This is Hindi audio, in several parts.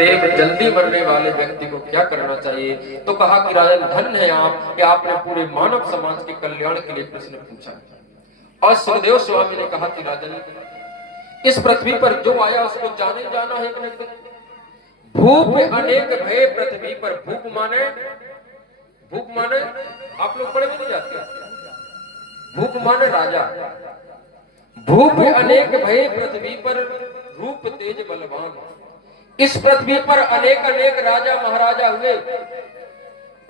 एक जल्दी मरने वाले व्यक्ति को क्या करना चाहिए? तो कहा कि राजन, धन्य है आप कि आपने पूरे मानव समाज के कल्याण के लिए प्रश्न पूछा। और सुखदेव स्वामी ने कहा कि राजन, इस पृथ्वी पर जो आया उसको जाने जाना है कि नहीं? भूप अनेक भय पृथ्वी पर। भूप माने आप लोग पढ़े नहीं जाते? भूप माने राजा। भूप अनेक भय पृथ्वी पर, रूप तेज बलवान। इस पृथ्वी पर अनेक अनेक राजा महाराजा हुए,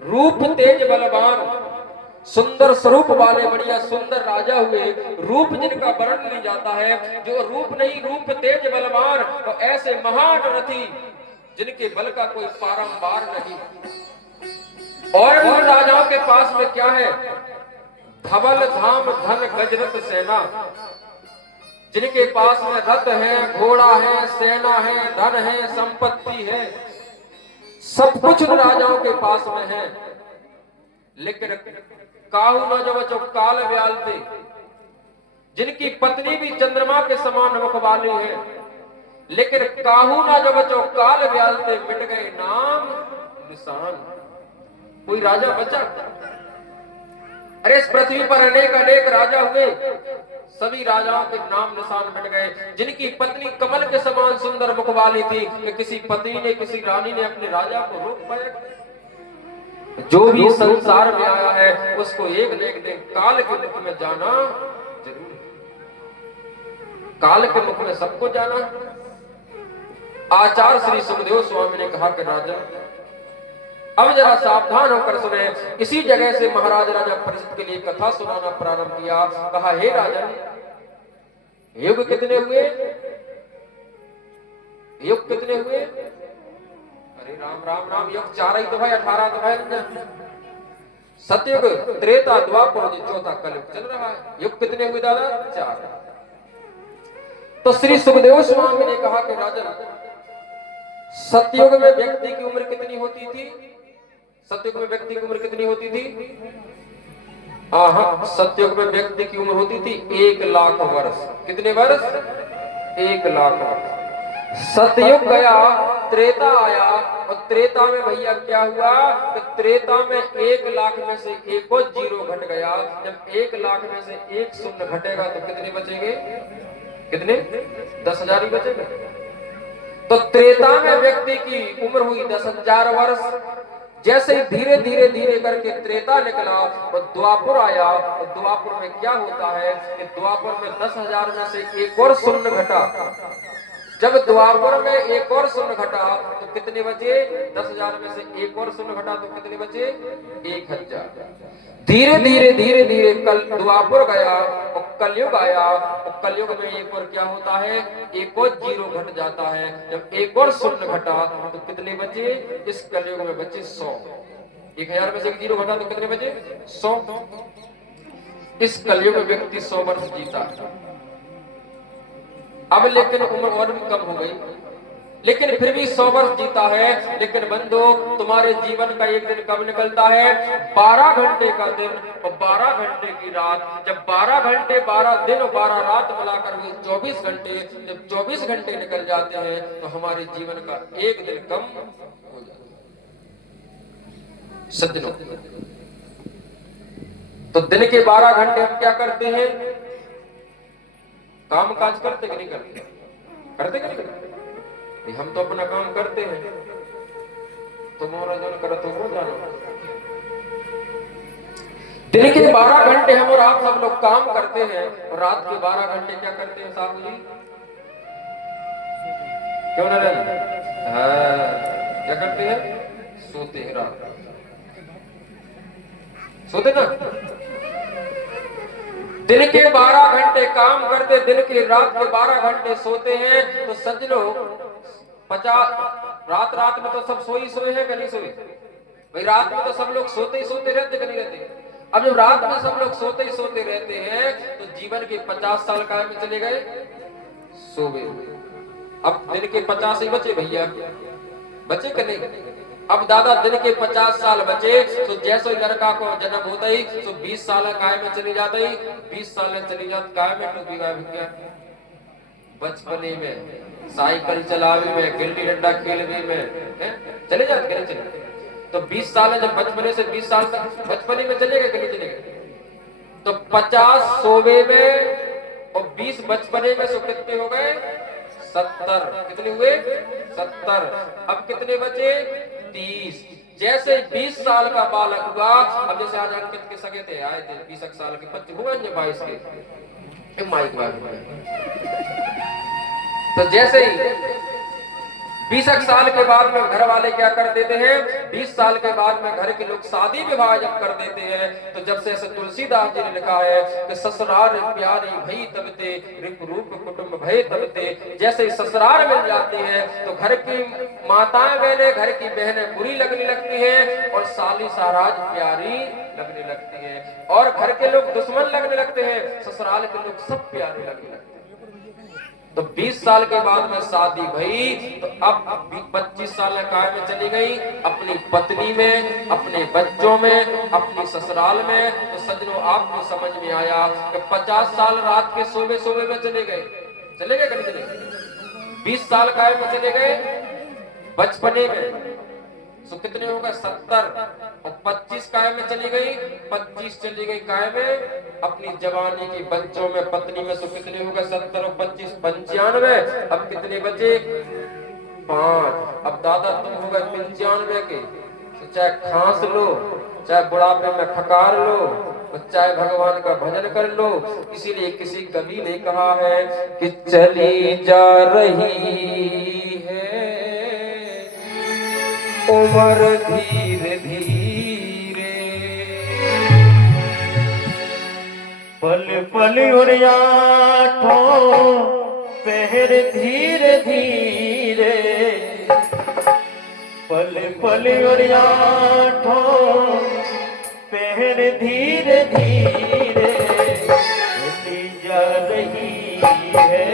रूप तेज बलवान, सुंदर स्वरूप वाले बढ़िया सुंदर राजा हुए। रूप जिनका वर्णन नहीं जाता है, जो रूप नहीं रूप तेज बलवान, तो ऐसे महान रथी जिनके बल का कोई पारंबार नहीं। और उन राजाओं के पास में क्या है? धवल धाम धन गजरथ सेना। जिनके पास में रथ है, घोड़ा है, सेना है, धन है, संपत्ति है, सब कुछ उन राजाओं के पास में है। लेकिन काहू न जो बचो काल व्याल थे, जिनकी पत्नी भी चंद्रमा के समान मुख वाली है, लेकिन काहू न जो बचो काल व्याल थे, मिट गए नाम निशान। कोई राजा बचा? अरे इस पृथ्वी पर अनेक अनेक राजा हुए, सभी राजाओं के नाम निशान मिट गए। जिनकी पत्नी कमल के समान सुंदर मुख वाली थी, कि किसी पत्नी ने, किसी रानी ने अपने राजा को रोक पाया? जो भी संसार में आया है उसको एक न एक दिन काल के मुख में जाना जरूर है। काल के मुख में सबको जाना। आचार्य श्री सुखदेव स्वामी ने कहा कि राजन, अब जरा सावधान होकर सुने। इसी जगह से महाराज राजा परीक्षित के लिए कथा सुनाना प्रारंभ किया। कहा, हे राजन, युग कितने हुए? युग कितने हुए? अरे राम राम राम, युग 4 ही तो भाई, 18 तो है। सतयुग, त्रेता, द्वापर, चौथा कलयुग चल रहा है। युग कितने हुए दादा? 4। तो श्री सुखदेव स्वामी ने कहा कि राजन, सतयुग में व्यक्ति की उम्र कितनी होती थी? सतयुग में व्यक्ति की उम्र कितनी होती थी? हाँ, सतयुग में व्यक्ति की उम्र होती थी 1 लाख वर्ष। कितने वर्ष? 1 लाख वर्ष। सतयुग गया, त्रेता आया, और त्रेता में भैया क्या हुआ? तो त्रेता में 1 लाख में से एक और जीरो घट गया। जब 1 लाख में से एक शून्य घटेगा तो कितने बचेंगे? कितने? 10,000 ही बचेंगे। तो त्रेता में व्यक्ति की उम्र हुई 10,000 वर्ष। जैसे ही धीरे धीरे धीरे करके त्रेता निकला और द्वापर आया, और द्वापर में क्या होता है कि द्वापर में 10,000 में से एक और शून्य घटा। जब द्वापर में एक और शून्य घटा तो कितने बचे? 10,000 में से एक और शून्य घटा तो कितने बचे? 1,000। धीरे धीरे धीरे धीरे कल द्वापर गया और कलयुग आया, और कलयुग में एक और क्या होता है? एक और जीरो घट जाता है। जब एक और शून्य घटा तो कितने बचे? इस कलयुग में बचे 100। 1,000 में से एक जीरो घटा तो कितने बचे? 100। इस कलयुग में व्यक्ति 100 वर्ष जीता है। अब लेकिन उम्र और भी कम हो गई, लेकिन फिर भी 100 वर्ष जीता है। लेकिन बंधु, तुम्हारे जीवन का एक दिन कब निकलता है? 12 घंटे का दिन और 12 घंटे की रात। जब 12 घंटे, 12 दिन और 12 रात मिलाकर हुए 24 घंटे, जब 24 घंटे निकल जाते हैं तो हमारे जीवन का एक दिन कम हो जाता है। सज्जनों, तो दिन के 12 घंटे हम क्या करते हैं? काम काज करते कि नहीं करते? करते कि नहीं करते? हम तो अपना काम करते हैं, तुम्हारा जन करत हो जानो। दिन के 12 घंटे हम और आप सब लोग काम करते हैं, और रात के 12 घंटे क्या करते हैं साहब जी? क्यों ना रहना? क्या करते हैं? सोते हैं। रात सोते ना। दिन के 12 घंटे काम करते, दिन के रात के 12 घंटे सोते हैं। तो सज्जनों, 50 रात में तो सब सोए हैं कि नहीं सोए? भाई रात में तो सब लोग सोते ही सोते रहते कि नहीं रहते? अब जब रात में सब लोग सोते ही सोते रहते हैं तो जीवन के 50 साल काय में चले गए? सो गए। अब दिन के 50 ही बचे भैया, बचे कि नहीं? अब दादा दिन के 50 साल बचे, तो जैसे लड़का को जन्म होता ही तो 20 साल काय में चली जाता ही, 20 साल चली जाती काय में, तो बिगा बचपने में साइकिल चलावे में, गिल्ली डंडा खेलवे में, हैं? चले जाते कि नहीं चले? तो 20 साल है, जब बचपने से 20 साल तक बचपने में चलेगा कि नहीं चलेगा? तो 50 सोवे में और 20 बचपने में, सो कितने हो गए? 70। कितने हुए? 70। अब कितने बचे? 30। जैसे 20 साल का बालक हुआ, अब जैसे आज अंकित के सगे थे, आए थे 20 साल के बच्चे हुए, 22 के माइक तो जैसे ही 20 साल के बाद में घर वाले क्या कर देते हैं? 20 साल के बाद में घर के लोग शादी विवाह जब कर देते हैं, तो जब से ऐसे तुलसीदास जी ने लिखा है कि ससुराल प्यारी भई तबते, रिप रूप कुटुंब भय तबते। जैसे ही ससुराल मिल जाती है तो घर की माताएं बहनें, घर की बहनें बुरी लगने लगती हैं और साली साराज प्यारी लगने लगती है, और घर के लोग दुश्मन लगने लगते हैं, ससुराल के लोग सब प्यारे लगने लगते हैं। तो 20 साल के बाद में शादी भई, तो अब 25 साल काय में चली गई? अपनी पत्नी में, अपने बच्चों में, अपनी ससुराल में। तो सज्जनों, आपको समझ में आया कि 50 साल रात के सोवे सोवे में चले गए, चले गए कि नहीं चले गए? 20 साल काय में चले गए? बचपने में। तो कितने हो गए? 70। और 25 काय में चली गई? 25 चली गई काय में? अपनी जवानी की बच्चों में, पत्नी में। तो कितने हो गए? 70 और 25 95। अब कितने बचे? 5। अब दादा तुम हो गए 95 के, तो चाहे खांस लो, चाहे बुढ़ापे में खकार लो, तो चाहे भगवान का भजन कर लो। इसीलिए किसी कवि ने कहा है कि चली जा रही है उम्र धीरे धीरे, पल पल उड़ियाठो पहर धीरे धीरे, पल पल उड़ियाठो पहर धीरे धीरे, चली जा रही है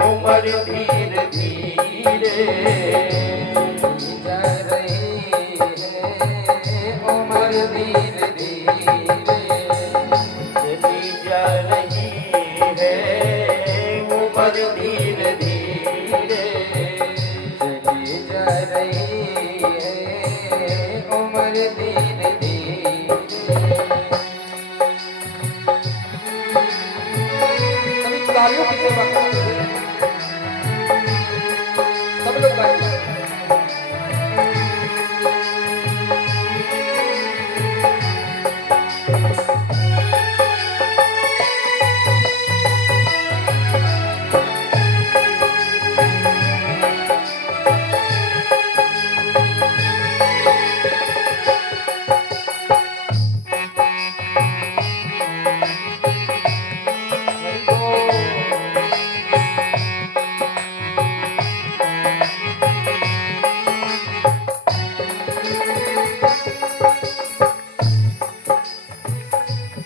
उम्र धीरे धीरे, जा रही है उम्र धीरे धीरे, चली जा रही है उम्र धीरे धीरे, चली जा रही है उम्र धीरे धीरे। सभी तालियों की सेवा करते हुए सब लोग गाएंगे।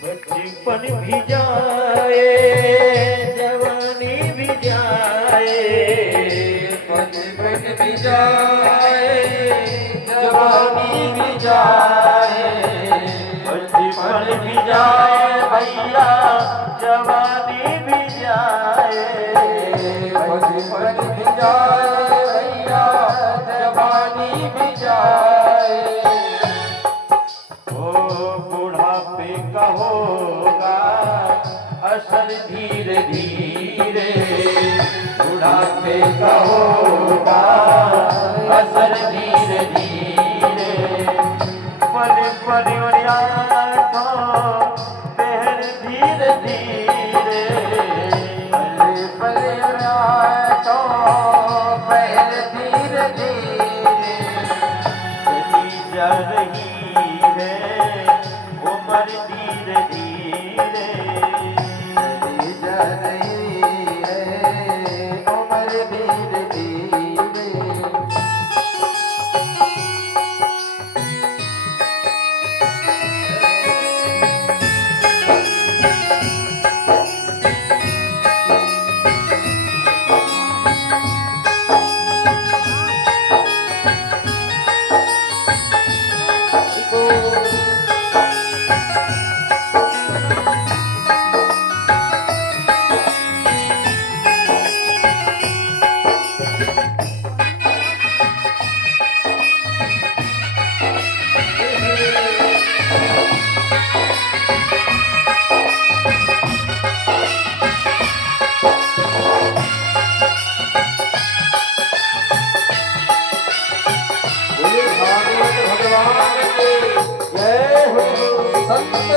बचपन भी जाए जवानी भी जाए, बचपन भी जाए जवानी भी जाए, बचपन भी जाए भैया जवानी भी जाए, बचपन भी जाए भैया जवानी भी जाए, ओ बुढ़ापे का होगा असर धीरे धीरे, बुढ़ापे का होगा असर धीरे धीरे, पल पल उड़ियाठो पहर धीरे धीरे, पले पले उड़ाठो पहर धीरे धीरे, चली जा रही है उम्र धीरे धीरे, चली जा रही है उम्र धीरे धीरे।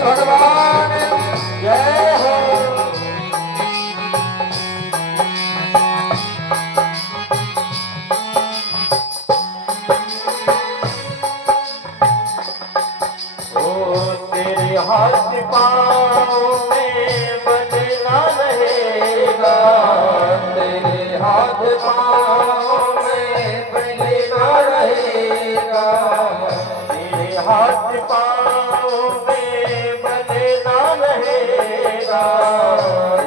भगवान जय हो। तेरे हाथ पाँव में बंधना रहेगा, तेरे हाथ पाँव में बंधना रहेगा, तेरे हाथ पाँव में बंधना रहेगा,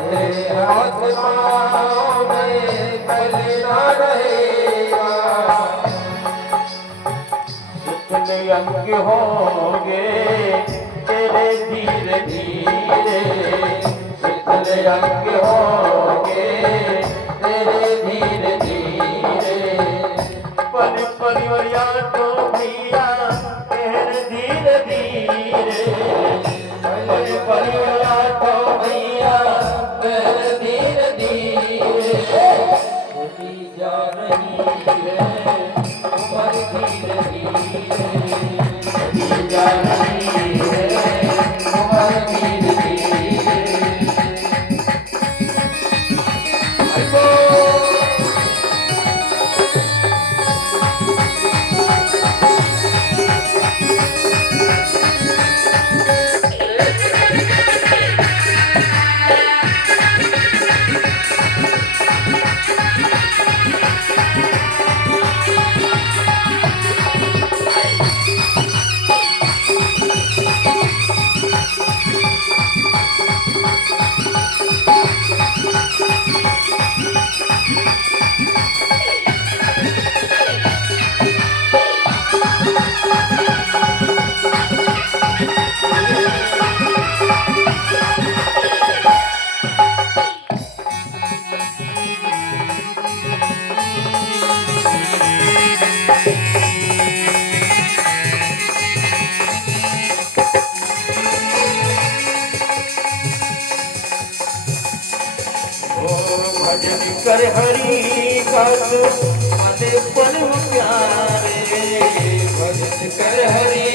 तेरे हाथ पाँव में बंधना रहेगा। जितने अंग होंगे तेरे धीरे धीरे, जितने अंग होंगे तेरे धीरे धीरे, पल पल या तो भैया तेरे धीरे धीरे, पल पल या तो भैया तेरे धीरे धीरे, होती जा रही है उम्र धीरे धीरे, होती जा रही है उम्र धीरे धीरे। भजन कर हरि का तू मन पल प्यारे, भजन कर हरि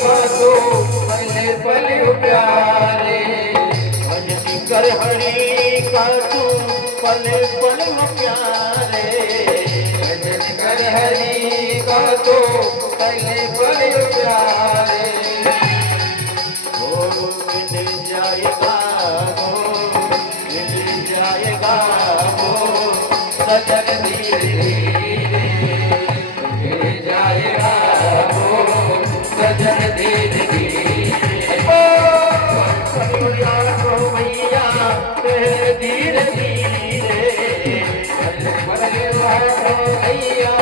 का तो पल पल प्यारे, भजन कर हरि का तू पल पल प्यारे, भजन कर हरि का तो पल पल प्यारे। ओ मिल जाएगा वो, मिल जाएगा वो सजन धीरे धीरे, मिल जाएगा वो सजन धीरे धीरे। परिवार को भैया तेरे धीरे धीरे, परिवार को भैया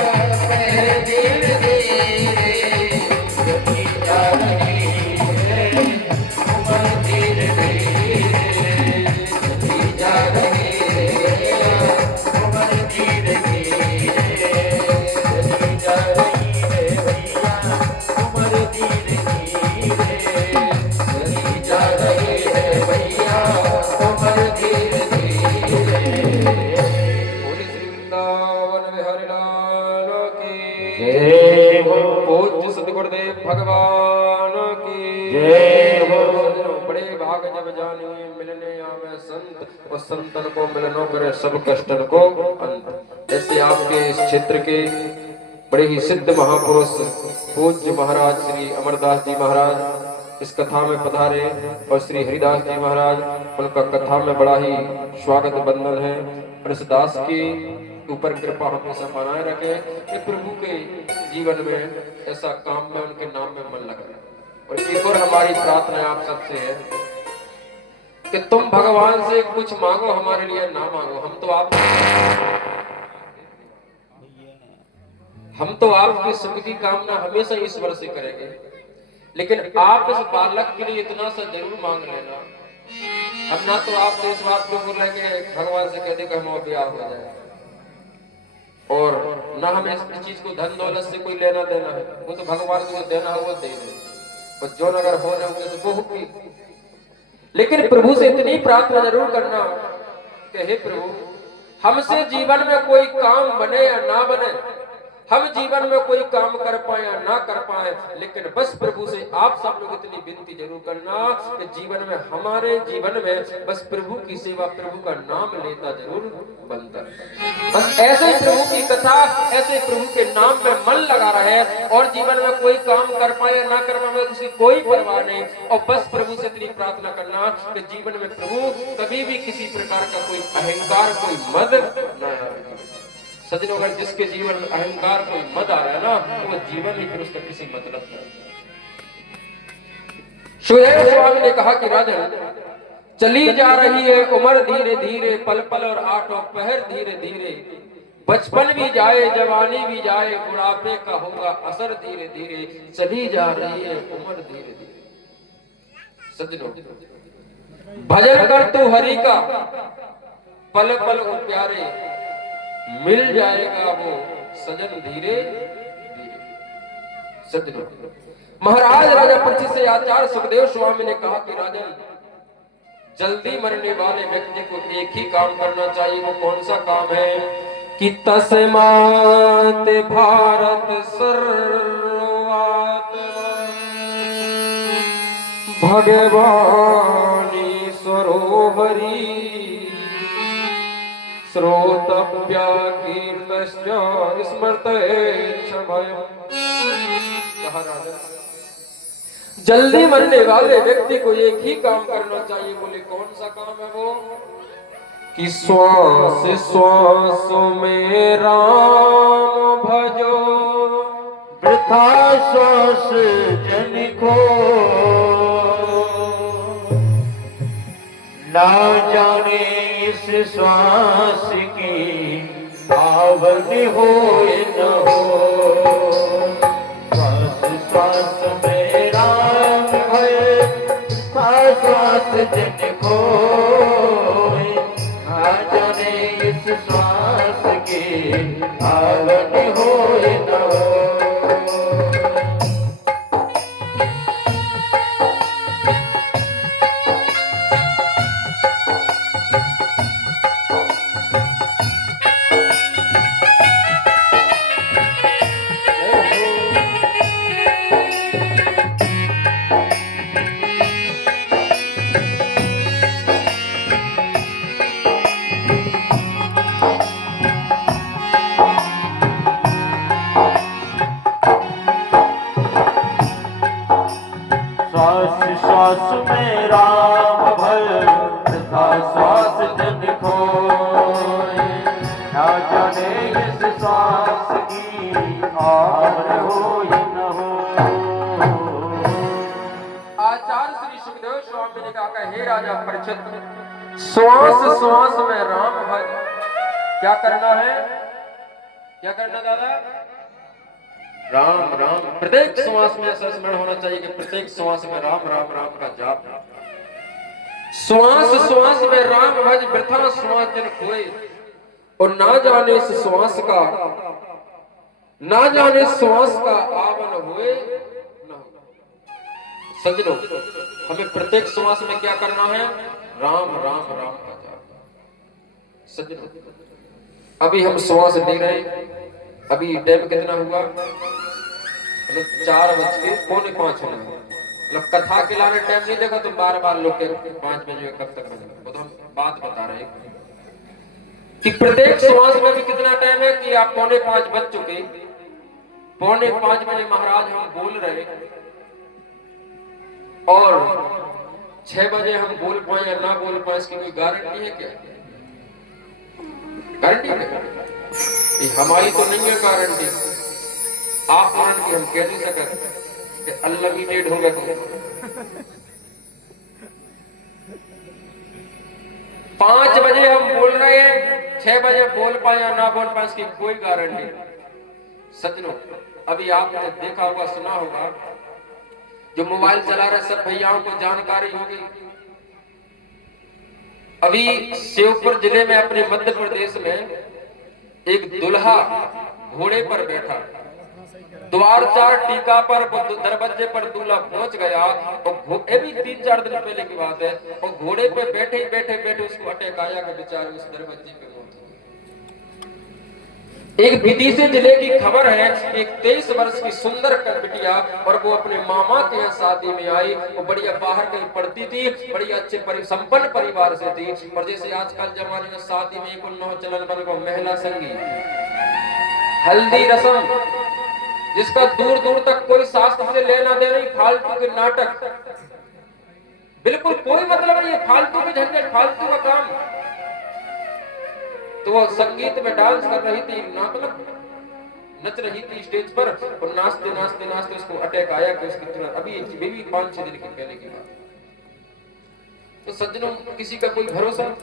पहले धीरे धीरे, होती जा रही है उम्र धीरे धीरे, होती जा रही है उम्र धीरे धीरे, होती जा रही है भैया उम्र धीरे धीरे, होती जा रही है भैया उम्र धीरे धीरे। बोले श्री वृंदावन बिहारी लाल की जय हो। पूज्य सतगुरुदेव भगवान की जय हो। सज्जनों, बड़े भाग जब जानिए मिलने आवे संत, और संतन को मिलनो करे सब कष्टन को अंत। ऐसे आपके इस क्षेत्र के बड़े ही सिद्ध महापुरुष पूज्य महाराज श्री अमरदास जी महाराज इस कथा में पधारे, और श्री हरिदास जी महाराज, उनका कथा में बड़ा ही स्वागत बंधन है। और इस दास की ऊपर कृपा हमेशा बनाए रखे कि प्रभु के जीवन में ऐसा काम में उनके नाम में मन लगे। और एक और हमारी प्रार्थना आप सबसे है कि तुम भगवान से कुछ मांगो, हमारे लिए ना मांगो। हम तो आपकी सुख की कामना हमेशा ईश्वर से करेंगे, लेकिन आप इस बालक के लिए इतना सा जरूर मांग लेना। हम ना तो आपसे इस बात को बोल रहे कि भगवान से कह दे कि हमारा ब्याह हो जाए, और ना हमें इस चीज को धन दौलत से कोई लेना देना है। वो तो भगवान को देना है वो दे दे, और जो अगर होने होंगे तो वो होगी। लेकिन प्रभु से इतनी प्रार्थना जरूर करना कि हे प्रभु, हमसे जीवन में कोई काम बने या ना बने, हम जीवन में कोई काम कर पाए या ना कर पाए, लेकिन बस प्रभु से आप सब लोग इतनी विनती जरूर करना कि जीवन में, हमारे जीवन में बस प्रभु की सेवा, प्रभु का नाम लेता जरूर बनता है। बस ऐसे प्रभु की कथा, ऐसे प्रभु के नाम में मन लगा रहे, और जीवन में कोई काम कर पाए या ना कर पाए उसकी कोई परवाह नहीं, और बस प्रभु से इतनी प्रार्थना करना कि जीवन में प्रभु कभी भी किसी प्रकार का कोई अहंकार, कोई मद न आए। सज्जनों, अगर जिसके जीवन में अहंकार, कोई मद आ रहा है ना, तो वो जीवन ही फिर उसका किसी मतलब नहीं। सुखदेव स्वामी ने कहा कि राजन, चली जा रही है उम्र धीरे धीरे, पल पल और आठों पहर धीरे धीरे, बचपन भी जाए, जवानी भी जाए, बुढ़ापे का होगा असर धीरे धीरे, चली जा रही है उम्र धीरे धीरे। सज्जनों, भजन कर तू हरि का, पल पल ओ प्यारे, मिल जाएगा वो सजन धीरे धीरे। सज्जनों, महाराज राजा परीक्षित से आचार्य सुखदेव स्वामी ने कहा कि राजन, जल्दी मरने वाले व्यक्ति को एक ही काम करना चाहिए। वो कौन सा काम है? कि तस्मात् भारत सर्वात् भगवानी सरोवरी, श्रोतव्या कीर्तश्च स्मर्तेच्छ भयम्। कहा राजा, जल्दी मरने वाले व्यक्ति को एक ही काम करना चाहिए। बोले कौन सा काम है वो? कि श्वास श्वास में राम भजो, वृथा श्वास जन को, ना जाने इस श्वास की पावन हो न हो। श्वास श्वास में राम भय, श्वास जन को, ना जाने इस श्वास की पावन हो न हो। श्वास में राम भय, वृथा श्वास जन खोए, ना जाने इस श्वास की आवर हो न हो। आचार्य श्री सुखदेव स्वामी ने कहा, हे राजा परीक्षित, श्वास श्वास में राम भज। क्या करना है? क्या करना दादा? राम राम। प्रत्येक श्वास में ऐसा स्मरण होना चाहिए कि प्रत्येक श्वास में राम राम राम का जाप। श्वास श्वास में राम भज, वृथा श्वास जन खोए। और ना जाने इस श्वास का, ना जाने श्वास का आवन हुए न हो। सज्जनों, हमें प्रत्येक श्वास में क्या करना है? राम राम राम का जाप। सज्जनों, अभी हम श्वास ले रहे हैं। अभी टाइम कितना हुआ? मतलब 4:45 होना है। मतलब कथा के लाने टाइम नहीं देखा तो बार बार लोग के 5 बजे कब तक बजे, वो तो हम बात बता रहे हैं कि प्रत्येक श्वास में भी कितना टाइम है कि आप 4:45 बज चुके, 4:45 बजे महाराज हम बोल रहे, और 6 बजे हम बोल पाए या ना बोल पाए इसकी कोई गारंटी है क्या? गारंटी है? हमारी तो नहीं है गारंटी। आप गारंटी हम कह नहीं सकते कि अनलिमिटेड होगा तो 5 बजे हम बोल रहे हैं, 6 बजे बोल पाए या ना बोल पाए इसकी कोई गारंटी। सज्जनों, अभी आपने देखा होगा, सुना होगा, जो मोबाइल चला रहे सब भैयाओं को जानकारी होगी। अभी शिवपुर जिले में अपने मध्य प्रदेश में एक दुल्हा घोड़े पर बैठा, द्वार 4 टीका पर दरवाजे पर दूल्हा पहुंच गया, और ये भी 3-4 दिन पहले की बात है, और घोड़े पे बैठे बैठे उसको अटैक आया कि बेचारे उस दरवाजे पे मौत हो गई। एक विदिशा जिले की खबर है, एक 23 वर्ष की सुंदर बिटिया, और वो अपने मामा के यहाँ शादी में आई। वो बढ़िया बाहर कहीं पढ़ती थी, बढ़िया अच्छे संपन्न परिवार से थी। और जैसे आजकल जमाने में शादी में एक उन्नों चलन बन गो महिला संगीत, हल्दी रस्म, जिसका दूर दूर तक कोई शास्त्र से लेना देना नहीं, फालतू के नाटक, बिल्कुल कोई मतलब नहीं है, फालतू के झंझट, फालतू का काम। तो वो संगीत में डांस कर रही थी, मतलब नच रही थी स्टेज पर, और नाचते नाचते नाचते उसको अटैक आया कि उसकी तुरंत, अभी बेबी 5-6 दिन की पहले की बात। तो सज्जनों, किसी का कोई भरोसा नहीं।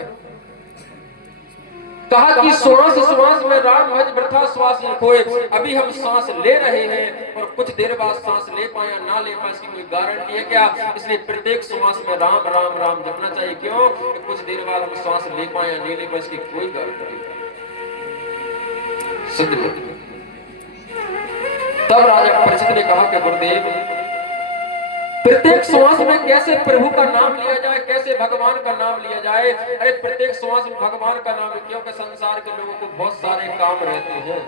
कहा कि श्वास श्वास में राम भज वृथा श्वास न खोए। अभी हम सांस ले रहे हैं और कुछ देर बाद सांस ले पाए ना ले पाए इसकी कोई गारंटी है क्या? इसलिए प्रत्येक श्वास में राम राम राम जपना चाहिए। क्यों? कुछ देर बाद हम सांस ले पाए या नहीं ले पाए इसकी कोई गारंटी नहीं। तब राजा परीक्षित ने कहा कि गुरुदेव, प्रत्येक श्वास में कैसे प्रभु का नाम लिया जाए, कैसे भगवान का नाम लिया जाए? अरे प्रत्येक श्वास में भगवान का नाम, क्योंकि संसार के लोगों को बहुत सारे काम रहते हैं।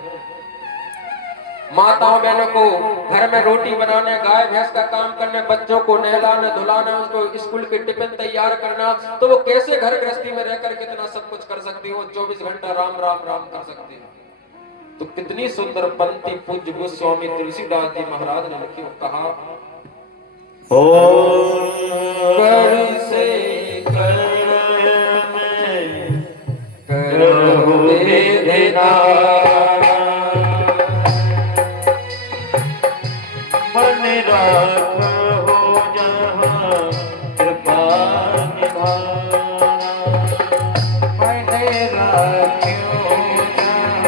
माताओं बहनों को घर में रोटी बनाने, गाय भैंस का काम करने, बच्चों को नहलाना धुलाना, उसको स्कूल के टिफिन तैयार करना, तो वो कैसे घर गृहस्थी में रहकर कितना सब कुछ कर सकती हो? 24 घंटा राम राम राम कर सकती हो। तो कितनी सुंदर पंक्ति पूज्य गोस्वामी तुलसीदास जी महाराज ने लिखी, कहा कर से करो देना, मन राखो जहाँ कृपा निधाना, मन राख्यो जहाँ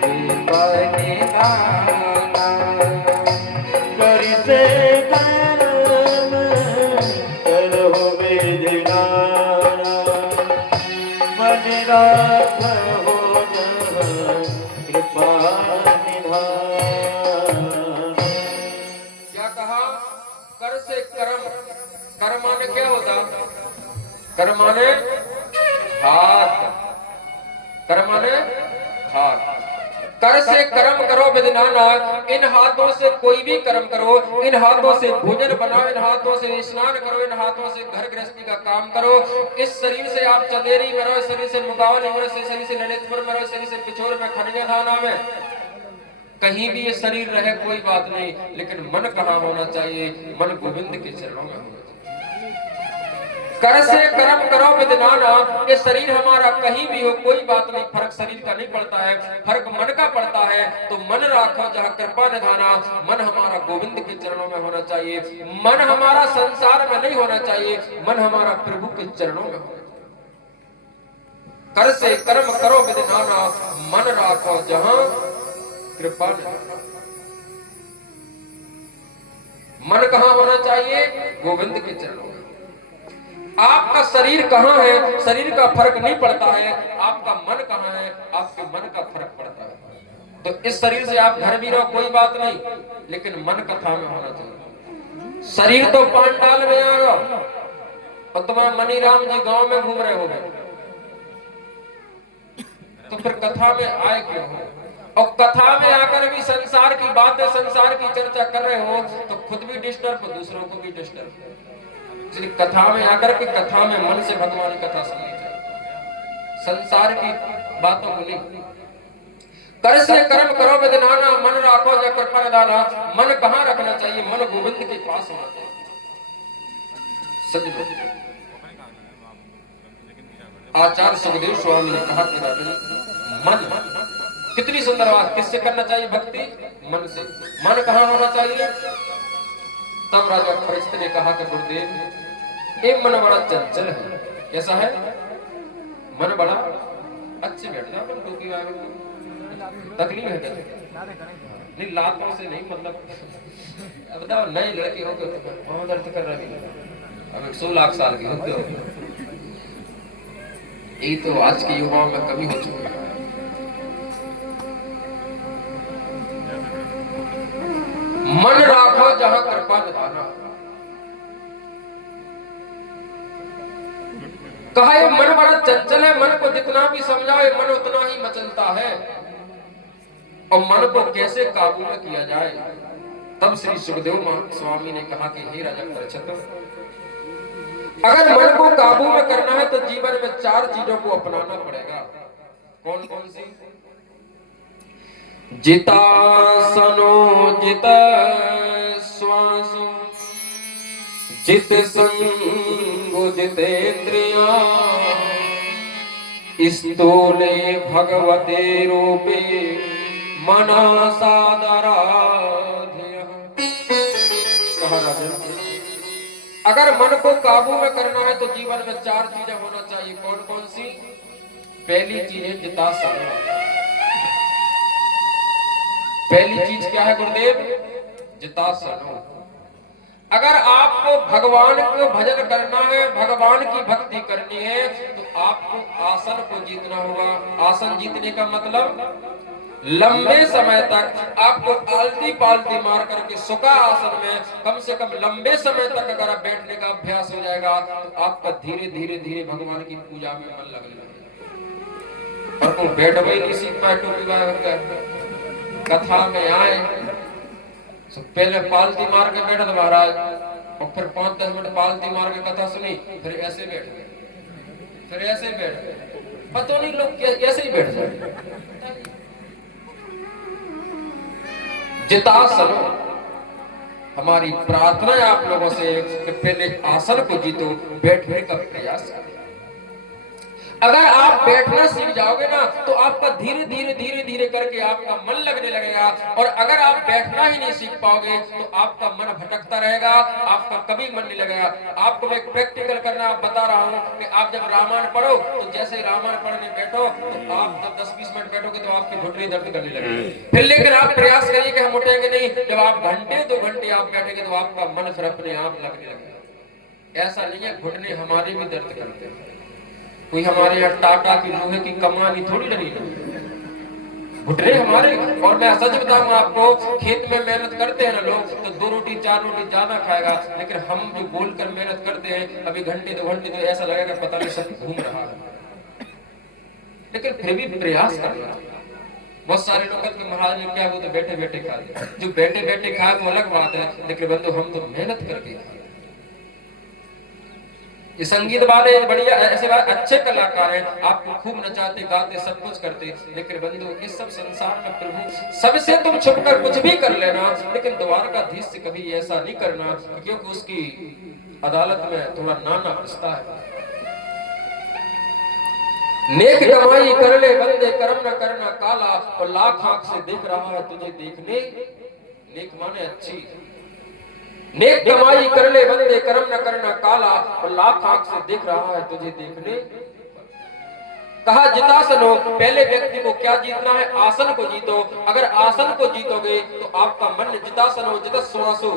कृपा निधाना, कर से क्या कहा? कर से कर्म। कर्म माने क्या होता? कर्म माने हाथ, कर्म माने हाथ। कर से कर्म करो विधिनाना, इन हाथों से कोई भी कर्म करो, इन हाथों से भोजन बनाओ, इन हाथों से स्नान करो, इन हाथों से घर गृहस्थी का काम करो। इस शरीर से आप चंदेरी में रहो, शरीर से मुकावली में रहो, शरीर से ललितपुर में रहो, शरीर से पिछोर में, खनिजा थाना में, कहीं भी ये शरीर रहे कोई बात नहीं, लेकिन मन कहाँ होना चाहिए? मन गोविंद के चरणों में होना चाहिए। कर से कर्म करो विधिनाना, ये शरीर हमारा कहीं भी हो कोई बात नहीं, फर्क शरीर का नहीं पड़ता है, फर्क मन का पड़ता है। तो मन राखो जहाँ कृपा निधाना, मन हमारा गोविंद के चरणों में होना चाहिए। मन हमारा संसार में नहीं होना चाहिए, मन हमारा प्रभु के चरणों में होना चाहिए। कर से कर्म करो विधिनाना, मन राखो जहाँ कृपा निधाना। मन कहाँ होना चाहिए? गोविंद के चरणों में। आपका शरीर कहाँ है? शरीर का फर्क नहीं पड़ता है। आपका मन कहाँ है? आपके मन का फर्क पड़ता है। तो इस शरीर से आप घर भी रहो कोई बात नहीं, लेकिन मन कथा में होना चाहिए। शरीर तो पांडाल में आ गया और तुम्हारे मनीराम जी गांव में घूम रहे हो गए, तो फिर कथा में आए क्यों हो? और कथा में आकर भी संसार की बातें, संसार की चर्चा कर रहे हो, तो खुद भी डिस्टर्ब, दूसरों को भी डिस्टर्ब। इसलिए कथा में आकर के कथा में मन से भगवान की कथा सुननी चाहिए, संसार की बातों को नहीं। कर से कर्म करो विधिनाना, मन राखो या कृपा निधाना। मन कहाँ रखना चाहिए? मन गोविंद के पास होना चाहिए। सच आचार्य सुखदेव स्वामी ने कहा कि मन, कितनी सुंदर बात, किससे करना चाहिए भक्ति? मन से। मन कहाँ होना चाहिए? तब राजा परीक्षित ने कहा कि गुरुदेव, ये मन बड़ा चंचल है। कैसा है? मन बड़ा अच्छे बैठ जाओ, टोपी वाले तकलीफ है क्या? नहीं, लातों से नहीं, मतलब अब बताओ, नए लड़के हो तो दर्द कर रहे हैं, अब 100 लाख साल के होते हो, यही तो आज के युवाओं में कमी हो चुकी है। मन राखो जहां कृपा निधाना। कहा ये मन बड़ा चंचल है, मन को जितना भी समझाओ ये मन उतना ही मचलता है। और मन को कैसे काबू में किया जाए। तब श्री सुखदेव स्वामी ने कहा कि हे राजा परीक्षित, अगर मन को काबू में करना है तो जीवन में 4 चीजों को अपनाना पड़ेगा। कौन कौन सी? जितासनो जित श्वासो जित संगो जितेन्द्रिया स्थूले भगवते रूपे मनसा दराध्यः। कहा राजा, अगर मन को काबू में करना है तो जीवन में 4 चीजें होना चाहिए। कौन कौन सी? पहली चीज है जितासन। पहली चीज क्या है गुरुदेव? जितासन। अगर आपको भगवान को भजन करना है, भगवान की भक्ति करनी है, तो आपको आसन को जीतना होगा। आसन जीतने का मतलब लंबे समय तक आपको आलती पालती मार करके सुखा आसन में कम से कम लंबे समय तक अगर आप बैठने का अभ्यास हो जाएगा तो आपका धीरे धीरे धीरे भगवान की पूजा में मन लगने लगेगा। और तुम बैठ वही नहीं सीख पाए टोपी कथा में आए तो पहले पालती मार के बैठा महाराज, और फिर 5-10 मिनट पालती मार के कथा सुनी, फिर ऐसे बैठ गए, फिर ऐसे बैठ गए। पता नहीं लोग कैसे ही बैठ जाए। जितासन। हमारी प्रार्थना है आप लोगों से कि पहले आसन को जीतो, बैठने का प्रयास करें। अगर आप बैठना सीख जाओगे ना तो आपका धीरे धीरे धीरे धीरे करके आपका मन लगने लगेगा। और अगर आप बैठना ही नहीं सीख पाओगे तो आपका मन भटकता रहेगा, आपका कभी मन नहीं लगेगा। आपको मैं प्रैक्टिकल करना आप बता रहा हूँ कि आप जब रामायण पढ़ो तो जैसे रामायण पढ़ने बैठो तो आप जब 10-20 मिनट बैठोगे तो आपकी घुटने दर्द करने लगेगी। फिर लेकिन आप प्रयास करिए कि हम उठेंगे नहीं। जब आप घंटे 2 घंटे आप बैठेंगे तो आपका मन फिर अपने आप लगने लगेगा। ऐसा नहीं है, घुटने हमारे भी दर्द करते हैं। कोई हमारे यहाँ टाटा की लोहे की कमानी थोड़ी लगी, घुटने हमारे। और मैं सच बताऊं आपको, खेत में मेहनत करते हैं ना लोग तो 2 रोटी 4 रोटी ज्यादा खाएगा, लेकिन हम जो बोलकर मेहनत करते हैं अभी घंटे 2 घंटे तो ऐसा लगेगा पता नहीं सब घूम रहा है, लेकिन फिर भी प्रयास करना। बहुत सारे लोग के महाराज ने क्या वो तो बैठे बैठे खा लिया। जो बैठे बैठे खाए वो अलग बात है, लेकिन बंधु हम तो मेहनत करके खाए। ये संगीत वाले बढ़िया ऐसे अच्छे कलाकार हैं, आपको खूब नचाते गाते सब कुछ करते, लेकिन बंधु इस सब संसार में प्रभु सबसे तुम छुपकर कुछ भी कर लेना, लेकिन द्वारकाधीश से कभी ऐसा नहीं करना, क्योंकि उसकी अदालत में थोड़ा नाना बसता है। नेक कमाई कर ले बंदे, कर्म न करना काला, और लाख आंख से देख रहा है तुझे देखने। नेक माने अच्छी। नेक कमाई कर ले बंदे, कर्म न करना काला, और लाख आंख से देख रहा है तुझे देखने। कहा जितासनो, पहले व्यक्ति को क्या जीतना है? आसन को जीतो। अगर आसन को जीतोगे तो आपका मन जितासनो जित श्वासो,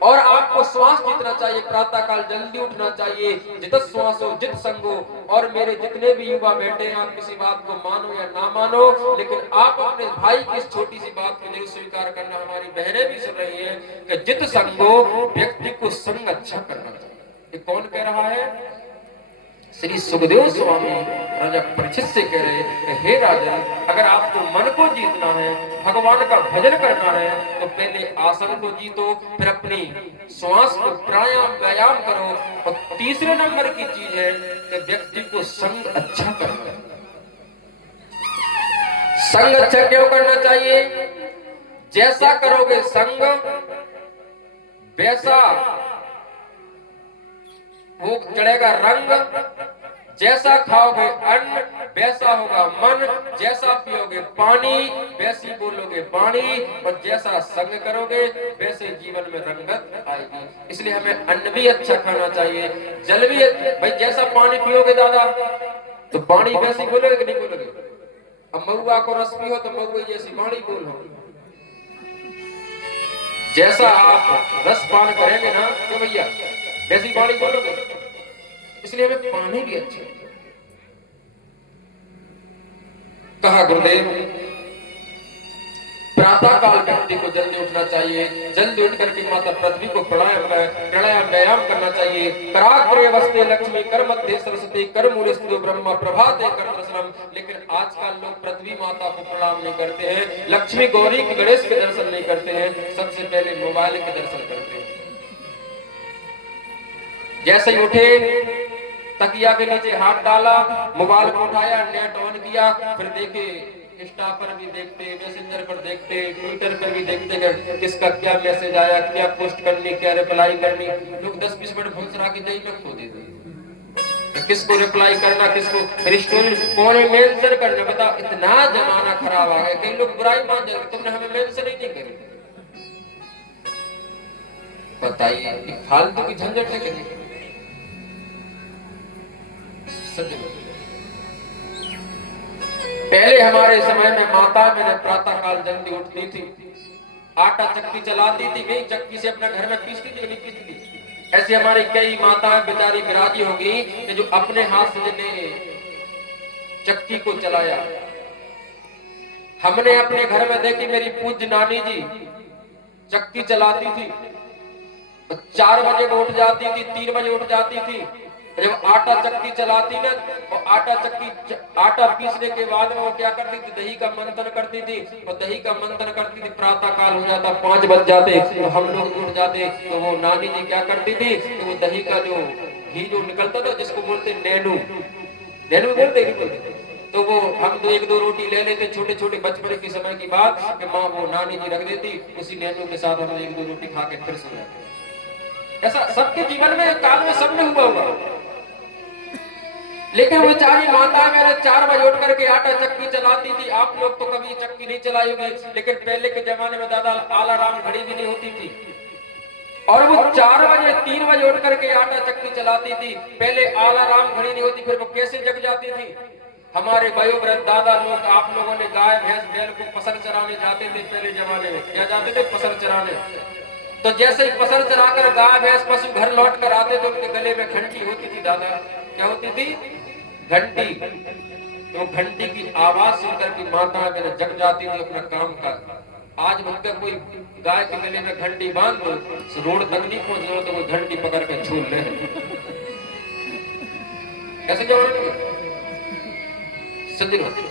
और आपको श्वास जीतना चाहिए। प्रातः काल जल्दी उठना चाहिए। जित श्वासो जित संगो। और मेरे जितने भी युवा बैठे हैं, आप किसी बात को मानो या ना मानो, लेकिन आप अपने भाई की इस छोटी सी बात को जरूर स्वीकार करना। हमारी बहनें भी सुन रही हैं कि जित संगो, व्यक्ति को संग अच्छा करना चाहिए। ये कौन कह रहा है? श्री सुखदेव स्वामी राजा परीक्षित से कह रहे हैं, हे राजा, अगर आपको मन को जीतना है, भगवान का भजन करना है, तो पहले आसन को जीतो, फिर अपनी श्वास को प्राणायाम व्यायाम करो, और तीसरे नंबर की चीज है कि व्यक्ति को संग अच्छा करना। संग अच्छा क्यों करना चाहिए? जैसा करोगे संग वैसा वो चढ़ेगा रंग, जैसा खाओगे अन्न वैसा होगा मन, जैसा पियोगे पानी वैसी बोलोगे वाणी, और जैसा संग करोगे वैसे जीवन में रंगत आएगी। इसलिए हमें अन्न भी अच्छा खाना चाहिए, जल भी। भाई जैसा पानी पियोगे दादा तो पानी वैसी बोलोगे कि नहीं बोलोगे? अब महुआ को रस पियो तो महुआ जैसी वाणी बोलो। जैसा आप रस पान करेंगे ना तो भैया वैसी वाणी बोलोगे। इसलिए हमें पानी भी अच्छा। कहा गुरुदेव प्रातः काल व्यक्ति को जल्दी उठना चाहिए, जल्दी उठ करके माता पृथ्वी को प्राणायाम व्यायाम करना चाहिए। कराग्रे वस्ते लक्ष्मी, कर मध्य सरस्वती, कर मूले स्थितो ब्रह्मा, प्रभाते कर दर्शनम। लेकिन आजकल लोग पृथ्वी माता को प्रणाम नहीं करते हैं, लक्ष्मी गौरी के गणेश के दर्शन नहीं करते हैं, सबसे पहले मोबाइल के दर्शन करते हैं। जैसे ही उठे तकिया के नीचे हाथ डाला, मोबाइल को उठाया, नेट ऑन किया, फिर देखे इंस्टा पर भी देखते, मैसेंजर पर देखते, ट्विटर पर भी देखते कि किसका क्या मैसेज आया, क्या पोस्ट करनी, क्या रिप्लाई करनी। लोग 10-20 मिनट भूसरा के दही में खो देते, किसको रिप्लाई करना, किसको स्टोरी कौन मेंशन करना। बता, इतना जमाना खराब आ गया। कई लोग बुराई मान जाते, तुमने हमें मेंशन ही नहीं करी। बताइए, फालतू की झंझट है कि नहीं? पहले हमारे समय में माता मैंने प्रातः काल जल्दी उठती थी, आटा चक्की चलाती थी, नहीं चक्की से अपना घर में पीसती थी, नहीं पीसती थी। ऐसे हमारी कई माताएं बेचारी विराजी हो गई कि जो अपने हाथ से ने चक्की को चलाया। हमने अपने घर में देखी, मेरी पूज्य नानी जी चक्की चलाती थी, 4 बजे वो उठ जाती थी, 3 बजे उठ जाती थी। जब आटा चक्की चलाती ना, और आटा पीसने के बाद वो क्या करती थी, दही का मंथन करती थी, और दही का मंथन करती थी। प्रातः काल हो जाता, 5 बज जाते, तो हम लोग उठ जाते। तो वो नानी जी क्या करती थी, तो वो दही का जो घी जो निकलता था, जिसको बोलते नैनू, नैनू बोलते नहीं बोलते, तो वो हम 1-2 रोटी ले लेते, छोटे छोटे बचपन के समय की बात, कि माँ वो नानी जी रख देती, उसी नैनू के साथ हम 1-2 रोटी खा के फिर सो जाते। ऐसा सबके जीवन में, काल में सबने हुआ होगा। लेकिन बेचारी माता मेरे 4 बजे उठ करके आटा चक्की चलाती थी। आप लोग तो कभी चक्की नहीं चलाई होगी, लेकिन पहले के जमाने में दादा अलार्म घड़ी भी नहीं होती थी, और वो 4 बजे 3 बजे उठ करके आटा चक्की चलाती थी। पहले अलार्म घड़ी नहीं होती, फिर वो कैसे जग जाती थी। हमारे वयोवृद्ध दादा लोग, आप लोगों ने गाय भैंस बैल को फसल चराने जाते थे पहले जमाने में, क्या जाते थे, फसल चराने। तो जैसे ही फसल चराकर गाय भैंस पशु घर लौट कर आते तो उनके गले में घंटी होती थी दादा, क्या होती थी, घंटी। तो घंटी की आवाज सुनकर की माता मेरे जग जाती थी अपना काम का। आज उनका कोई गाय के गले में घंटी बांध दो, रोड तक नहीं पहुंच रहे तो कोई घंटी पकड़ कर छोड़ ले। ऐसे जमाने सदिन होती।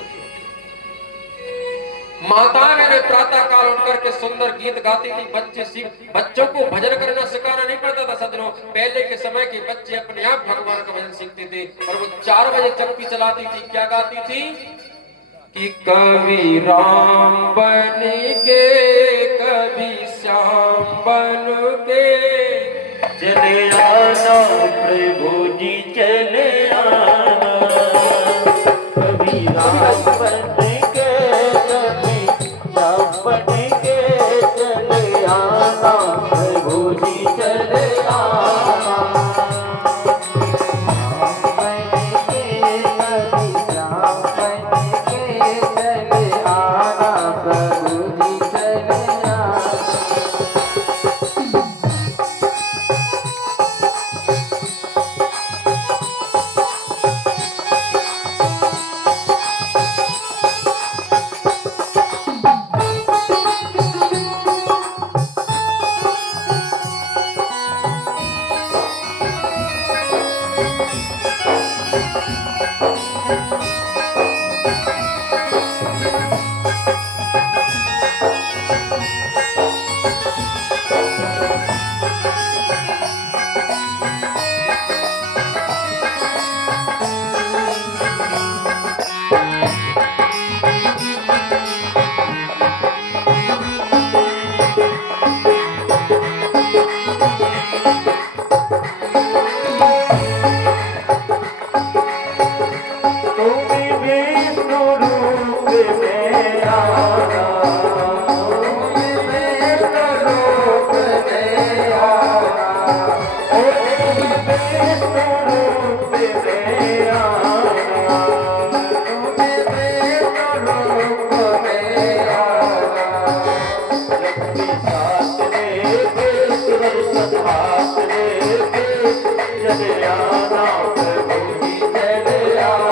माता मेरे प्रातः काल उठ करके सुंदर गीत गाती थी। बच्चों को भजन करना सिखाना नहीं पड़ता था सज्जनों। पहले के समय के बच्चे अपने आप भगवान का भजन सीखते थे, और वो 4 बजे चक्की चलाती थी, क्या गाती थी कि कभी राम बन के, कभी श्याम बन के चले आना प्रभु जी, चले आना, कभी राम बन के, कभी श्याम बन के, चले आना प्रभु जी, चले आना, राम बन के, कभी श्याम बन के, चले आना प्रभु जी, चले आना।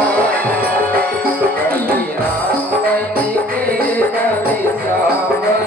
कभी राम बन के, कभी श्याम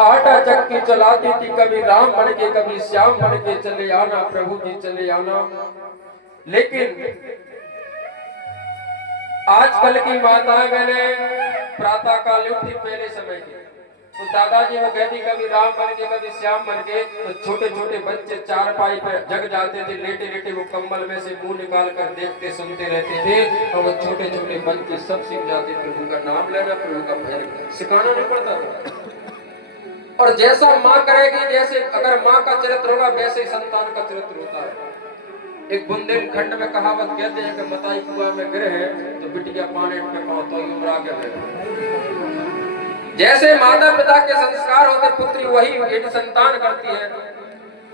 आटा चक्की चलाती थी, कभी राम बन के कभी श्याम बन के चले आना, प्रभु जी चले आना। लेकिन आजकल की माताएं मैंने प्रातः काल उठती पहले समय की, तो दादाजी वो कहती कभी राम बन के कभी श्याम बन के, तो छोटे छोटे बच्चे चारपाई पर जग जाते थे, लेटे लेटे वो कंबल में से मुंह निकाल कर देखते सुनते रहते थे, और वो छोटे छोटे बच्चे सब सीख जाते, प्रभु का नाम लेना, प्रभु का भजन सिखाना नहीं पड़ता था। और जैसा माँ करेगी, जैसे अगर माँ का चरित्र होगा वैसे ही संतान का चरित्र होता है। एक बुंदेलखंड में कहावत कहते हैं कि मताई कुआं में गिरे हैं तो बिटिया पानी में पाओ तो उमरा के जैसे माता पिता के संस्कार होते पुत्री वही संतान करती है।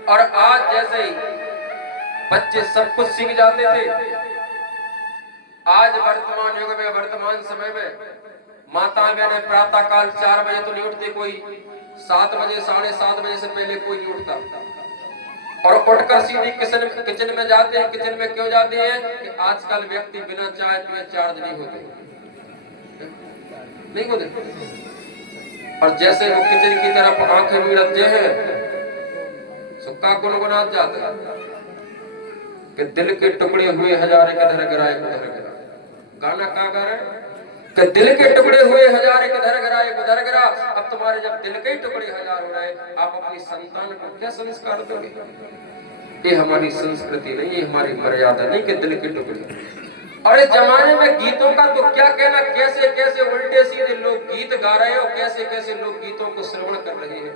और आज जैसे ही बच्चे सब कुछ सीख जाते थे, आज वर्तमान युग में वर्तमान समय में माता बहने प्रातः काल 4 बजे तो नहीं उठती, कोई 7 बजे 7:30 बजे से पहले कोई नहीं उठता, और उठकर सीधी किचन में जाते हैं। किचन में क्यों जाते हैं कि आजकल व्यक्ति बिना चाय पिए चार्ज नहीं होते। और जैसे वो किचन की तरफ आंखें मिलते हैं, सुक्का गुनगुनात जाता है कि दिल के टुकड़े हुए हजारे के धर गिराए उधर गिरा। गाना कहाँ गा रहे हैं कि दिल के टुकड़े हुए हजारे के धर गिराए उधर गिरा। अब तुम्हारे जब दिल के टुकड़े हजार हो रहे, आप अपनी संतान को क्या संस्कार दोगे? ये हमारी संस्कृति नहीं, ये हमारी मर्यादा नहीं कि दिल के टुकड़े। और इस जमाने में गीतों का तो क्या कहना, कैसे कैसे उल्टे सीधे लोग गीत गा रहे हैं और कैसे कैसे लोग गीतों को श्रवण कर रहे हैं।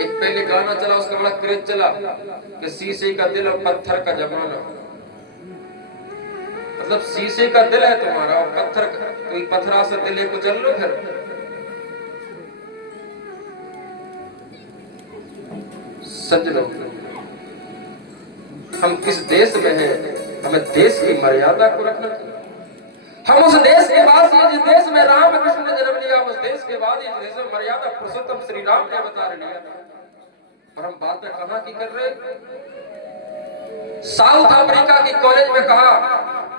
एक पहले गाना चला, उसका बड़ा क्रेज चला कि शीशे का दिल और पत्थर का जमाना। मतलब शीशे का दिल है तुम्हारा और पत्थर का, कोई पत्थरा से दिल को चल लो। फिर सज्जनों, हम किस देश में हैं, हमें देश की मर्यादा को रखना चाहिए। हम उस देश के बाद जिस देश में राम कृष्ण ने जन्म लिया, उस देश के बाद इस देश में मर्यादा पुरुषोत्तम श्री राम ने अवतार लिया, और हम बातें कहाँ की कर रहे। साउथ अफ्रीका की कॉलेज में कहा,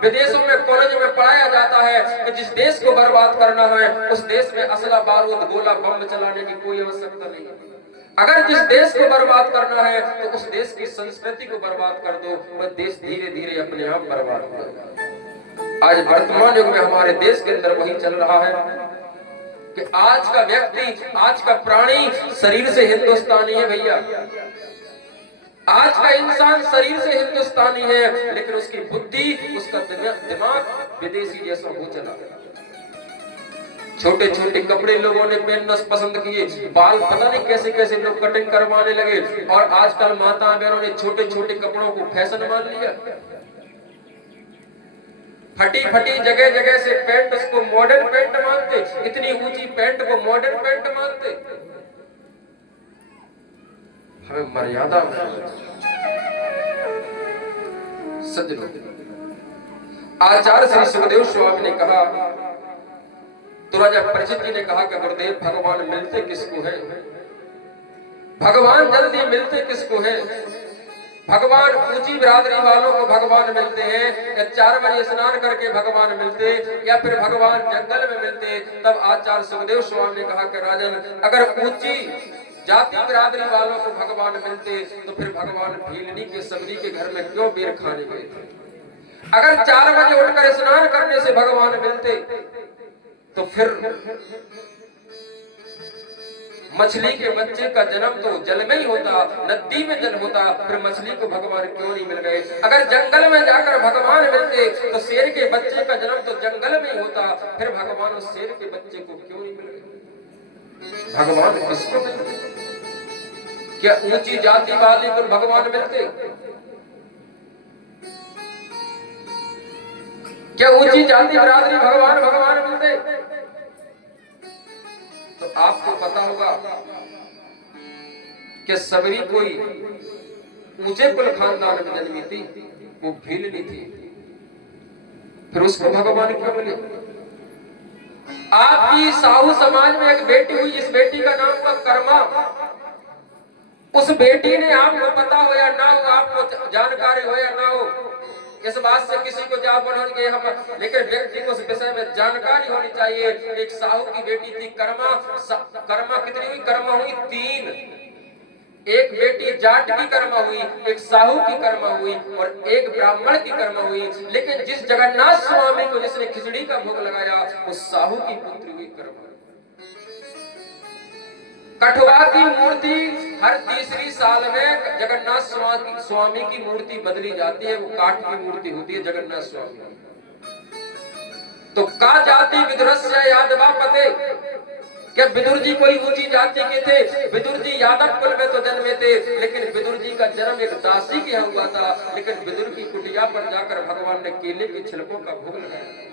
विदेशों में कॉलेज में पढ़ाया जाता है कि जिस देश को बर्बाद करना है उस देश में असला बारूद गोला बम चलाने की कोई आवश्यकता नहीं। अगर जिस देश को बर्बाद करना है तो उस देश की संस्कृति को बर्बाद कर दो, वह देश धीरे धीरे अपने आप बर्बाद हो जाएगा। आज वर्तमान युग में हमारे देश के अंदर वही चल रहा है कि आज का व्यक्ति, आज का प्राणी शरीर से हिंदुस्तानी है भैया। आज का इंसान शरीर से हिंदुस्तानी है, लेकिन उसकी बुद्धि, उसका दिमाग विदेशी जैसा हो चला। छोटे छोटे कपड़े लोगों ने पहनना पसंद किए, बाल पता नहीं कैसे कैसे लोग कटिंग करवाने लगे, और आजकल माता बहनों ने छोटे छोटे कपड़ों को फैशन मान लिया। फटी फटी जगह जगह से पैंट, उसको मॉडर्न पैंट मानते, इतनी ऊंची पैंट को मॉडर्न पैंट मानते। हमें मर्यादा में सज्जनों, आचार्य श्री सुखदेव स्वामी ने कहा, तो राजा परीक्षित जी ने कहा कि गुरुदेव भगवान मिलते किसको है, भगवान जल्दी मिलते किसको है, भगवान ऊंची बिरादरी वालों को भगवान मिलते हैं या 4 बजे स्नान करके भगवान मिलते या फिर भगवान जंगल में मिलते। तब आचार्य सुखदेव स्वामी ने कहा कि राजन, अगर ऊंची जाति बिरादरी वालों को भगवान मिलते तो फिर भगवान भीलनी के सबरी के घर में क्यों बेर खाने गए थे। अगर 4 बजे उठकर स्नान करने से भगवान मिलते तो फिर मछली के बच्चे का जन्म तो जल में ही होता, नदी में जल होता, फिर मछली को भगवान क्यों नहीं मिल गए। अगर जंगल में जाकर भगवान मिलते तो शेर के बच्चे का जन्म तो जंगल में ही होता, फिर भगवान उस शेर के बच्चे को क्यों नहीं मिल गए। भगवान किसको मिलते? क्या ऊंची जाति वाले को भगवान मिलते? क्या ऊंची जाति बिरादरी भगवान मिलते? तो आपको पता होगा कि सबरी कोई ऊंचे कुल खानदान में जन्मी थी, वो भीलनी थी, फिर उसको भगवान क्यों मिले। आपकी साहू समाज में एक बेटी हुई, इस बेटी का नाम था कर्मा। उस बेटी ने, आपको पता हो या ना हो, आपको जानकारी हो या ना हो, इस बात से किसी को जागरूक होना चाहिए हम, लेकिन व्यक्ति को उस विषय में जानकारी होनी चाहिए। एक साहू की बेटी थी कर्मा। कर्मा कितनी हुई? कर्मा हुई 3। एक बेटी जाट की कर्मा हुई, एक साहू की कर्मा हुई और एक ब्राह्मण की कर्मा हुई। लेकिन जिस जगन्नाथ स्वामी को जिसने खिचड़ी का भोग लगाया, उस साहू की पुत्री हुई कर्मा। कठुआ की मूर्ति हर तीसरी साल में जगन्नाथ स्वामी की मूर्ति बदली जाती है, वो काठ की मूर्ति होती है जगन्नाथ स्वामी। तो का जाति विदुरस्य यादवा पते, क्या विदुर जी कोई ऊंची जाति के थे? विदुर जी यादव कुल में तो जन्मे थे, लेकिन विदुर जी का जन्म एक दासी के यहाँ हुआ था। लेकिन विदुर की कुटिया पर जाकर भगवान ने केले के छिलकों का भोग लगाया।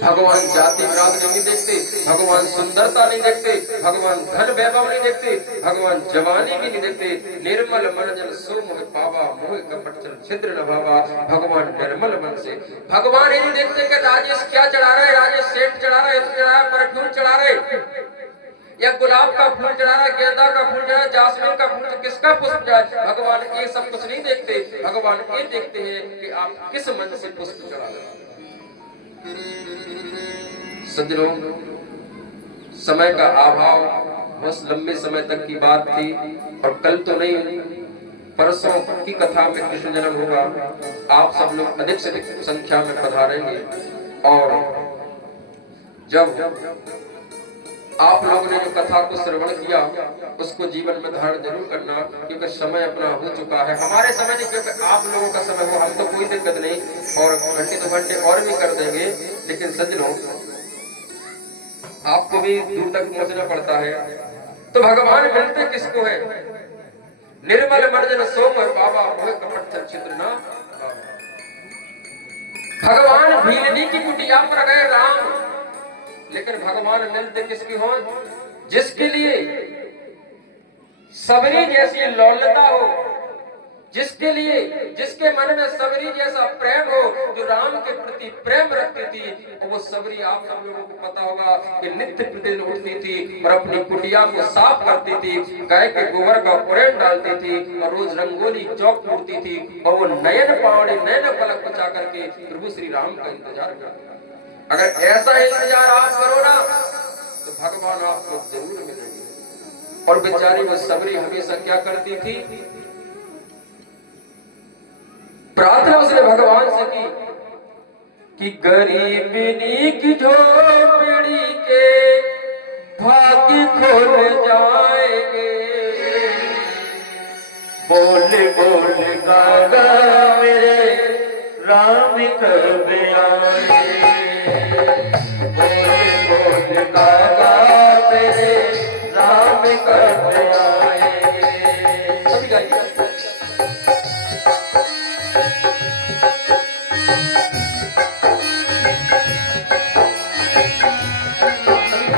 भगवान जाति बिरादरी नहीं देखते, भगवान सुंदरता नहीं देखते, भगवान धन वैभव नहीं देखते, भगवान जवानी भी नहीं देखते। निर्मल मन जन सो मोह पावा, मोह कपट चल छिद्र न भावा। भगवान निर्मल मन से, भगवान ये नहीं देखते कि राजेश क्या चढ़ा रहे, राजेश सेंट चढ़ा रहे, चढ़ा परफ्यूम चढ़ा रहे, या गुलाब का फूल चढ़ा रहा है, गेंदा का फूल चढ़ा, जासमीन का फूल, किसका पुष्प चढ़ा। भगवान ये सब कुछ नहीं देखते, भगवान ये देखते हैं कि आप किस मन से पुष्प चढ़ा रहे हैं। सज्जनों, समय का अभाव, बस लंबे समय तक की बात थी और कल तो नहीं, परसों की कथा में कृष्ण जन्म होगा। आप सब लोग अधिक से अधिक संख्या में पधारेंगे और जब आप लोगों ने जो कथा को श्रवण किया उसको जीवन में धारण जरूर करना, क्योंकि समय अपना हो चुका है। हमारे समय नहीं, क्योंकि आप लोगों का समय हो, हम तो कोई दिक्कत नहीं, और घंटे 2 घंटे और भी कर देंगे। लेकिन सज्जनों, आपको भी दूर तक पहुंचना पड़ता है। तो भगवान मिलते किसको है? निर्मल मर्जन सोम बाबा, मोह कपट चल छिद्र न भावा। भगवान भीलनी की कुटिया पर गए राम, लेकिन भगवान मिलते किसकी हो? जिसके लिए सबरी जैसी लौलता हो, जिसके लिए, जिसके मन में सबरी जैसा प्रेम हो, जो राम के प्रति प्रेम रखती थी। और वो सबरी, आप सब लोगों को पता होगा कि नित्य प्रतिदिन उठती थी और अपनी कुटिया को साफ करती थी, गाय के गोबर का पुरेन डालती थी और रोज रंगोली चौक पूरती थी, और वो नयन पावड़े नयन पलक बचा करके प्रभु श्री राम का इंतजार करती। अगर ऐसा इंतजार आप करो ना तो भगवान आपको जरूर मिलेंगे। और बेचारी वो सबरी हमेशा क्या करती थी? प्रार्थना उसने भगवान से की कि गरीबनी की झोपड़ी के भाग्य खोल जाएंगे, बोले बोले कागा मेरे राम कब आएंगे, बोले बोले कागा मेरे राम कब आएंगे। सभी गाइए।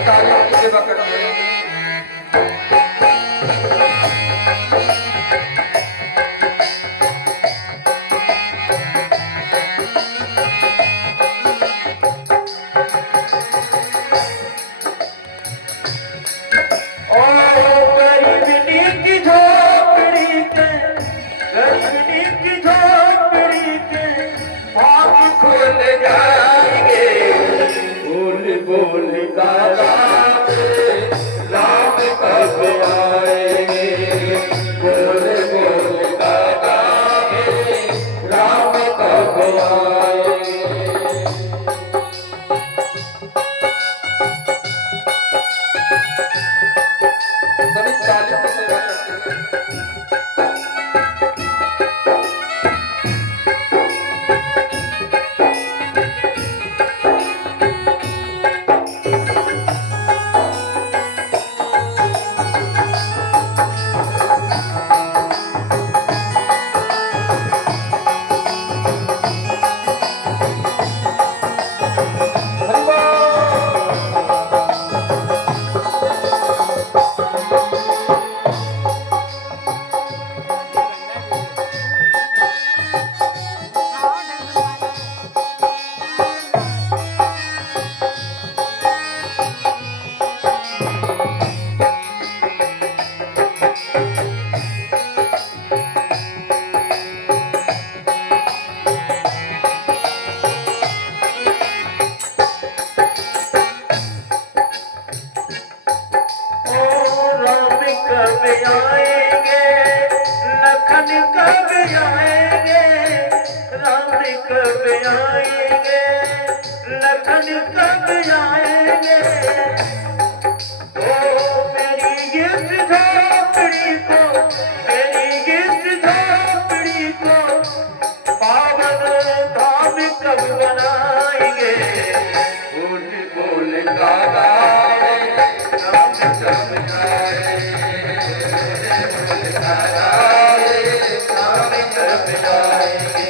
तारीफ की सेवा करते हैं। सभी तालियों की सेवा करते हैं। हरि बोल। राम कब आएंगे, लखन कब आएंगे, राम कब आएंगे, लखन कब आएंगे। ओ मेरी गिरफ्त झोपड़ी को, मेरी गिरफ्त झोपड़ी को पावन धाम कब बनाएंगे। बोल बोल दादा राम कब आएंगे, राम कब आएंगे।